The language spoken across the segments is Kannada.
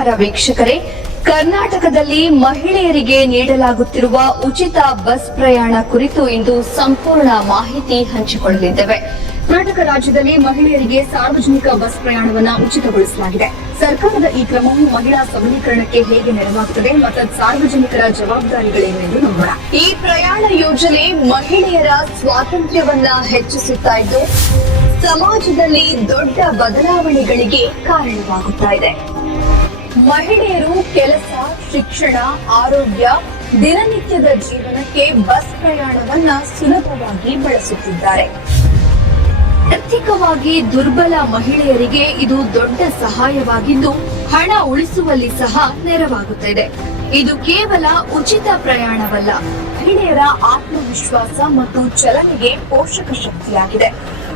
ನಮಸ್ಕಾರ ವೀಕ್ಷಕರೇ, ಕರ್ನಾಟಕದಲ್ಲಿ ಮಹಿಳೆಯರಿಗೆ ನೀಡಲಾಗುತ್ತಿರುವ ಉಚಿತ ಬಸ್ ಪ್ರಯಾಣ ಕುರಿತು ಇಂದು ಸಂಪೂರ್ಣ ಮಾಹಿತಿ ಹಂಚಿಕೊಳ್ಳಲಿದ್ದೇವೆ. ಕರ್ನಾಟಕ ರಾಜ್ಯದಲ್ಲಿ ಮಹಿಳೆಯರಿಗೆ ಸಾರ್ವಜನಿಕ ಬಸ್ ಪ್ರಯಾಣವನ್ನು ಉಚಿತಗೊಳಿಸಲಾಗಿದೆ. ಸರ್ಕಾರದ ಈ ಕ್ರಮವು ಮಹಿಳಾ ಸಬಲೀಕರಣಕ್ಕೆ ಹೇಗೆ ನೆರವಾಗುತ್ತದೆ ಮತ್ತು ಸಾರ್ವಜನಿಕರ ಜವಾಬ್ದಾರಿಗಳೇನು ಎಂದು ನೋಡೋಣ. ಈ ಪ್ರಯಾಣ ಯೋಜನೆ ಮಹಿಳೆಯರ ಸ್ವಾತಂತ್ರ್ಯವನ್ನ ಹೆಚ್ಚಿಸುತ್ತಾ ಇದ್ದು ಸಮಾಜದಲ್ಲಿ ದೊಡ್ಡ ಬದಲಾವಣೆಗಳಿಗೆ ಕಾರಣವಾಗುತ್ತಾ ಇದೆ. ಮಹಿಳೆಯರು ಕೆಲಸ, ಶಿಕ್ಷಣ, ಆರೋಗ್ಯ, ದಿನನಿತ್ಯದ ಜೀವನಕ್ಕೆ ಬಸ್ ಪ್ರಯಾಣವನ್ನ ಸುಲಭವಾಗಿ ಬಳಸುತ್ತಿದ್ದಾರೆ. ಆರ್ಥಿಕವಾಗಿ ದುರ್ಬಲ ಮಹಿಳೆಯರಿಗೆ ಇದು ದೊಡ್ಡ ಸಹಾಯವಾಗಿದ್ದು ಹಣ ಉಳಿಸುವಲ್ಲಿ ಸಹ ನೆರವಾಗುತ್ತಿದೆ. ಇದು ಕೇವಲ ಉಚಿತ ಪ್ರಯಾಣವಲ್ಲ, ಮಹಿಳೆಯರ ಆತ್ಮವಿಶ್ವಾಸ ಮತ್ತು ಚಲನೆಗೆ ಪೋಷಕ ಶಕ್ತಿಯಾಗಿದೆ.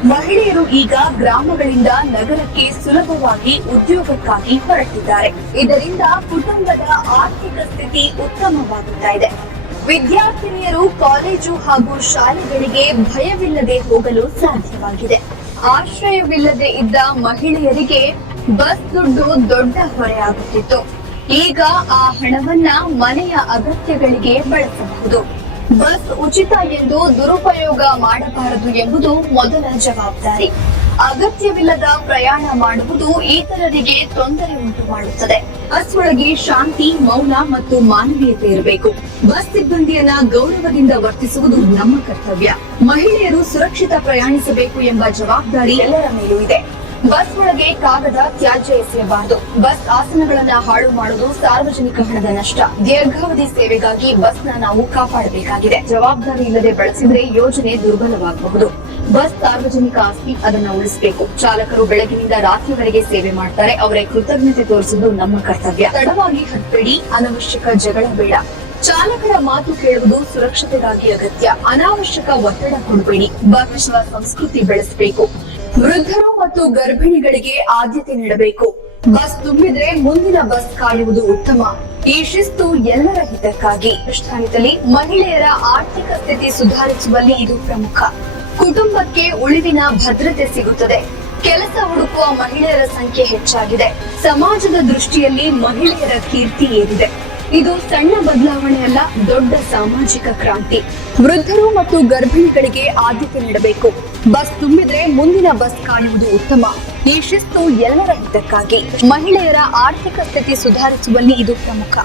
ಮಹಿಳೆಯರು ಈಗ ಗ್ರಾಮಗಳಿಂದ ನಗರಕ್ಕೆ ಸುಲಭವಾಗಿ ಉದ್ಯೋಗಕ್ಕಾಗಿ ಹೊರಟಿದ್ದಾರೆ. ಇದರಿಂದ ಕುಟುಂಬದ ಆರ್ಥಿಕ ಸ್ಥಿತಿ ಉತ್ತಮವಾಗುತ್ತಾ ಇದೆ. ವಿದ್ಯಾರ್ಥಿನಿಯರು ಕಾಲೇಜು ಹಾಗೂ ಶಾಲೆಗಳಿಗೆ ಭಯವಿಲ್ಲದೆ ಹೋಗಲು ಸಾಧ್ಯವಾಗಿದೆ. ಆಶ್ರಯವಿಲ್ಲದೆ ಇದ್ದ ಮಹಿಳೆಯರಿಗೆ ಬಸ್ ದುಡ್ಡು ದೊಡ್ಡ ಹೊರೆಯಾಗುತ್ತಿತ್ತು. ಈಗ ಆ ಹಣವನ್ನ ಮನೆಯ ಅಗತ್ಯಗಳಿಗೆ ಬಳಸಬಹುದು. ಬಸ್ ಉಚಿತ ಎಂದು ದುರುಪಯೋಗ ಮಾಡಬಾರದು ಎಂಬುದು ಮೊದಲ ಜವಾಬ್ದಾರಿ. ಅಗತ್ಯವಿಲ್ಲದ ಪ್ರಯಾಣ ಮಾಡುವುದು ಇತರರಿಗೆ ತೊಂದರೆ ಉಂಟು ಮಾಡುತ್ತದೆ. ಬಸ್ ಒಳಗೆ ಶಾಂತಿ, ಮೌನ ಮತ್ತು ಮಾನವೀಯತೆ ಇರಬೇಕು. ಬಸ್ ಸಿಬ್ಬಂದಿಯನ್ನ ಗೌರವದಿಂದ ವರ್ತಿಸುವುದು ನಮ್ಮ ಕರ್ತವ್ಯ. ಮಹಿಳೆಯರು ಸುರಕ್ಷಿತ ಪ್ರಯಾಣಿಸಬೇಕು ಎಂಬ ಜವಾಬ್ದಾರಿ ಎಲ್ಲರ ಮೇಲೂ ಇದೆ. ಬಸ್ ಒಳಗೆ ಕಾಗದ, ತ್ಯಾಜ್ಯ ಎಸೆಯಬಾರದು. ಬಸ್ ಆಸನಗಳನ್ನ ಹಾಳು ಮಾಡುವುದು ಸಾರ್ವಜನಿಕ ಹಣದ ನಷ್ಟ. ದೀರ್ಘಾವಧಿ ಸೇವೆಗಾಗಿ ಬಸ್ನ ನಾವು ಕಾಪಾಡಬೇಕಾಗಿದೆ. ಜವಾಬ್ದಾರಿ ಇಲ್ಲದೆ ಬಳಸಿದ್ರೆ ಯೋಜನೆ ದುರ್ಬಲವಾಗಬಹುದು. ಬಸ್ ಸಾರ್ವಜನಿಕ ಆಸ್ತಿ, ಅದನ್ನ ಉಳಿಸಬೇಕು. ಚಾಲಕರು ಬೆಳಗಿನಿಂದ ರಾತ್ರಿವರೆಗೆ ಸೇವೆ ಮಾಡ್ತಾರೆ. ಅವರ ಕೃತಜ್ಞತೆ ತೋರಿಸುವುದು ನಮ್ಮ ಕರ್ತವ್ಯ. ತಡವಾಗಿ ಹತ್ಬೇಡಿ, ಅನವಶ್ಯಕ ಜಗಳ ಬೇಡ. ಚಾಲಕರ ಮಾತು ಕೇಳುವುದು ಸುರಕ್ಷತೆಗಾಗಿ ಅಗತ್ಯ. ಅನಾವಶ್ಯಕ ಒತ್ತಡ ಕೊಡಬೇಡಿ. ಬಸ್ನ ಸಂಸ್ಕೃತಿ ಬೆಳೆಸಬೇಕು. ವೃದ್ಧರು ಮತ್ತು ಗರ್ಭಿಣಿಗಳಿಗೆ ಆದ್ಯತೆ ನೀಡಬೇಕು. ಬಸ್ ತುಂಬಿದ್ರೆ ಮುಂದಿನ ಬಸ್ ಕಾಯುವುದು ಉತ್ತಮ. ಈ ಶಿಸ್ತು ಎಲ್ಲರ ಹಿತಕ್ಕಾಗಿ. ರಾಜಸ್ಥಾನದಲ್ಲಿ ಮಹಿಳೆಯರ ಆರ್ಥಿಕ ಸ್ಥಿತಿ ಸುಧಾರಿಸುವಲ್ಲಿ ಇದು ಪ್ರಮುಖ. ಕುಟುಂಬಕ್ಕೆ ಉಳಿವಿನ ಭದ್ರತೆ ಸಿಗುತ್ತದೆ. ಕೆಲಸ ಹುಡುಕುವ ಮಹಿಳೆಯರ ಸಂಖ್ಯೆ ಹೆಚ್ಚಾಗಿದೆ. ಸಮಾಜದ ದೃಷ್ಟಿಯಲ್ಲಿ ಮಹಿಳೆಯರ ಕೀರ್ತಿ ಏರಿದೆ. ಇದು ಸಣ್ಣ ಬದಲಾವಣೆಯಲ್ಲ, ದೊಡ್ಡ ಸಾಮಾಜಿಕ ಕ್ರಾಂತಿ. ವೃದ್ಧರು ಮತ್ತು ಗರ್ಭಿಣಿಗಳಿಗೆ ಆದ್ಯತೆ ನೀಡಬೇಕು. ಬಸ್ ತುಂಬಿದ್ರೆ ಮುಂದಿನ ಬಸ್ ಕಾಯುವುದು ಉತ್ತಮ. ಈ ಶಿಸ್ತು ಎಲ್ಲರ ಹಿತಕ್ಕಾಗಿ. ಮಹಿಳೆಯರ ಆರ್ಥಿಕ ಸ್ಥಿತಿ ಸುಧಾರಿಸುವಲ್ಲಿ ಇದು ಪ್ರಮುಖ.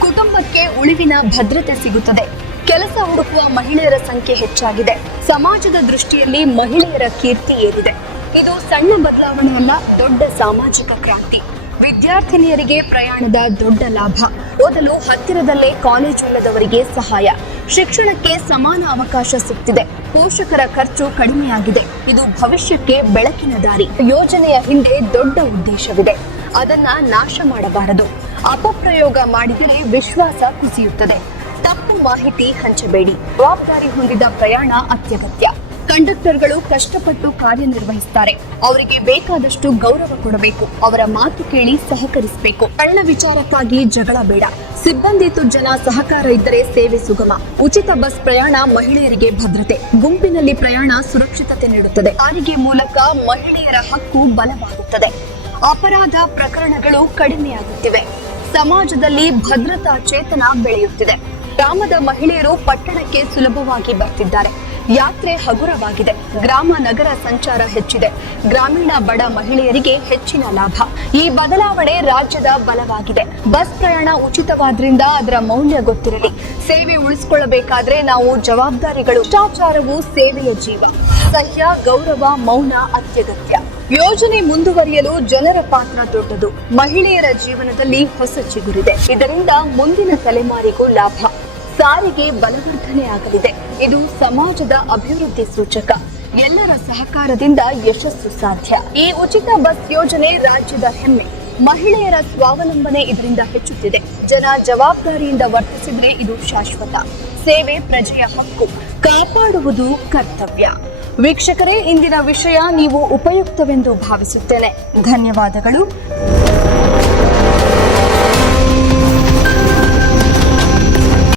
ಕುಟುಂಬಕ್ಕೆ ಉಳಿವಿನ ಭದ್ರತೆ ಸಿಗುತ್ತದೆ. ಕೆಲಸ ಹುಡುಕುವ ಮಹಿಳೆಯರ ಸಂಖ್ಯೆ ಹೆಚ್ಚಾಗಿದೆ. ಸಮಾಜದ ದೃಷ್ಟಿಯಲ್ಲಿ ಮಹಿಳೆಯರ ಕೀರ್ತಿ ಏರಿದೆ. ಇದು ಸಣ್ಣ ಬದಲಾವಣೆಯಲ್ಲ, ದೊಡ್ಡ ಸಾಮಾಜಿಕ ಕ್ರಾಂತಿ. ವಿದ್ಯಾರ್ಥಿನಿಯರಿಗೆ ಪ್ರಯಾಣದ ದೊಡ್ಡ ಲಾಭ. ಓದಲು ಹತ್ತಿರದಲ್ಲೇ ಕಾಲೇಜು ಇಲ್ಲದವರಿಗೆ ಸಹಾಯ. ಶಿಕ್ಷಣಕ್ಕೆ ಸಮಾನ ಅವಕಾಶ ಸಿಗ್ತಿದೆ. ಪೋಷಕರ ಖರ್ಚು ಕಡಿಮೆಯಾಗಿದೆ. ಇದು ಭವಿಷ್ಯಕ್ಕೆ ಬೆಳಕಿನ ದಾರಿ. ಯೋಜನೆಯ ಹಿಂದೆ ದೊಡ್ಡ ಉದ್ದೇಶವಿದೆ. ಅದನ್ನ ನಾಶ ಮಾಡಬಾರದು. ಅಪಪ್ರಯೋಗ ಮಾಡಿದರೆ ವಿಶ್ವಾಸ ಕುಸಿಯುತ್ತದೆ. ತಪ್ಪು ಮಾಹಿತಿ ಹಂಚಬೇಡಿ. ಜವಾಬ್ದಾರಿ ಹೊಂದಿದ ಪ್ರಯಾಣ ಅತ್ಯಗತ್ಯ. ಕಂಡಕ್ಟರ್ಗಳು ಕಷ್ಟಪಟ್ಟು ಕಾರ್ಯನಿರ್ವಹಿಸುತ್ತಾರೆ. ಅವರಿಗೆ ಬೇಕಾದಷ್ಟು ಗೌರವ ಕೊಡಬೇಕು. ಅವರ ಮಾತು ಕೇಳಿ ಸಹಕರಿಸಬೇಕು. ಸಣ್ಣ ವಿಚಾರಕ್ಕಾಗಿ ಜಗಳ ಬೇಡ. ಸಿಬ್ಬಂದಿ ಜನ ಸಹಕಾರ ಇದ್ದರೆ ಸೇವೆ ಸುಗಮ. ಉಚಿತ ಬಸ್ ಪ್ರಯಾಣ ಮಹಿಳೆಯರಿಗೆ ಭದ್ರತೆ. ಗುಂಪಿನಲ್ಲಿ ಪ್ರಯಾಣ ಸುರಕ್ಷಿತತೆ ನೀಡುತ್ತದೆ. ಸಾರಿಗೆ ಮೂಲಕ ಮಹಿಳೆಯರ ಹಕ್ಕು ಬಲವಾಗುತ್ತದೆ. ಅಪರಾಧ ಪ್ರಕರಣಗಳು ಕಡಿಮೆಯಾಗುತ್ತಿವೆ. ಸಮಾಜದಲ್ಲಿ ಭದ್ರತಾ ಚೇತನ ಬೆಳೆಯುತ್ತಿದೆ. ಗ್ರಾಮದ ಮಹಿಳೆಯರು ಪಟ್ಟಣಕ್ಕೆ ಸುಲಭವಾಗಿ ಬರ್ತಿದ್ದಾರೆ. ಯಾತ್ರೆ ಹಗುರವಾಗಿದೆ. ಗ್ರಾಮ ನಗರ ಸಂಚಾರ ಹೆಚ್ಚಿದೆ. ಗ್ರಾಮೀಣ ಬಡ ಮಹಿಳೆಯರಿಗೆ ಹೆಚ್ಚಿನ ಲಾಭ. ಈ ಬದಲಾವಣೆ ರಾಜ್ಯದ ಬಲವಾಗಿದೆ. ಬಸ್ ಪ್ರಯಾಣ ಉಚಿತವಾದ್ರಿಂದ ಅದರ ಮೌಲ್ಯ ಗೊತ್ತಿರಲಿ. ಸೇವೆ ಉಳಿಸಿಕೊಳ್ಳಬೇಕಾದ್ರೆ ನಾವು ಜವಾಬ್ದಾರಿಗಳು. ಭ್ರಷ್ಟಾಚಾರವು ಸೇವೆಯ ಜೀವ. ಸಹ್ಯ, ಗೌರವ, ಮೌನ ಅತ್ಯಗತ್ಯ. ಯೋಜನೆ ಮುಂದುವರಿಯಲು ಜನರ ಪಾತ್ರ ದೊಡ್ಡದು. ಮಹಿಳೆಯರ ಜೀವನದಲ್ಲಿ ಹೊಸ ಚಿಗುರಿದೆ. ಇದರಿಂದ ಮುಂದಿನ ತಲೆಮಾರಿಗೂ ಲಾಭ. ಸಾರಿಗೆ ಬಲವರ್ಧನೆ ಆಗಲಿದೆ. ಇದು ಸಮಾಜದ ಅಭಿವೃದ್ಧಿ ಸೂಚಕ. ಎಲ್ಲರ ಸಹಕಾರದಿಂದ ಯಶಸ್ಸು ಸಾಧ್ಯ. ಈ ಉಚಿತ ಬಸ್ ಯೋಜನೆ ರಾಜ್ಯದ ಹೆಮ್ಮೆ. ಮಹಿಳೆಯರ ಸ್ವಾವಲಂಬನೆ ಇದರಿಂದ ಹೆಚ್ಚುತ್ತಿದೆ. ಜನ ಜವಾಬ್ದಾರಿಯಿಂದ ವರ್ತಿಸಿದ್ರೆ ಇದು ಶಾಶ್ವತ. ಸೇವೆ ಪ್ರಜೆಯ ಹಕ್ಕು. ಕಾಪಾಡುವುದು ಕರ್ತವ್ಯ. ವೀಕ್ಷಕರೇ, ಇಂದಿನ ವಿಷಯ ನೀವು ಉಪಯುಕ್ತವೆಂದು ಭಾವಿಸುತ್ತೇನೆ. ಧನ್ಯವಾದಗಳು.